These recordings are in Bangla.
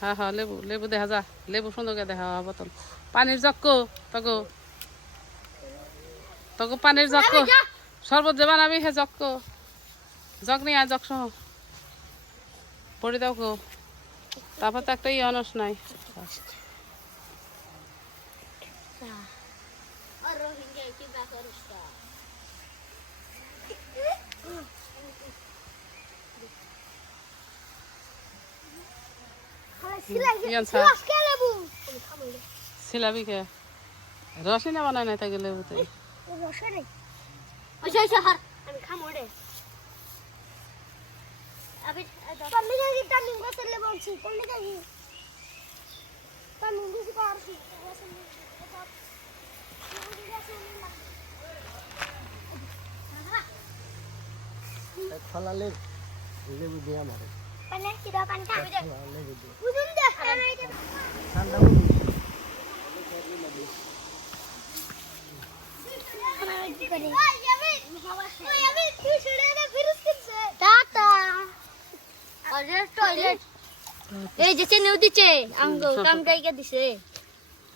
হ্যাঁ হ্যাঁ লেবু লেবু দেখা যা লেবু সুন্দর করে দেখা বোতল পানির জক্ক তগো তগো পানির জক্ক শরবত যে বানাবি হে জক্ক জগ নিয়ে আয় জগ সহ পড়ে দাও গো তারপর তো একটা অনস নাই সিলাবি কে রসই না বানায় নাই তাকে লেবুতে ফলালে লেবু দেয়া মারে ঠান্ডা এই যে চেনেও দিচ্ছে আঙ্গ কাম জায়গা দিছে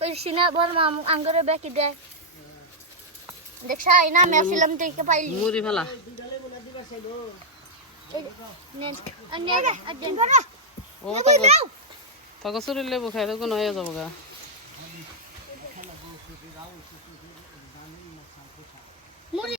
ওই সিনা বর মাম আঙ্গরে বেকি দে দেখছা এই নামে আসলাম দেখে পাইলি মুড়ি ফেলা ও তগো চুরির লেবু খাই তো কোনো হয়ে যাবো গা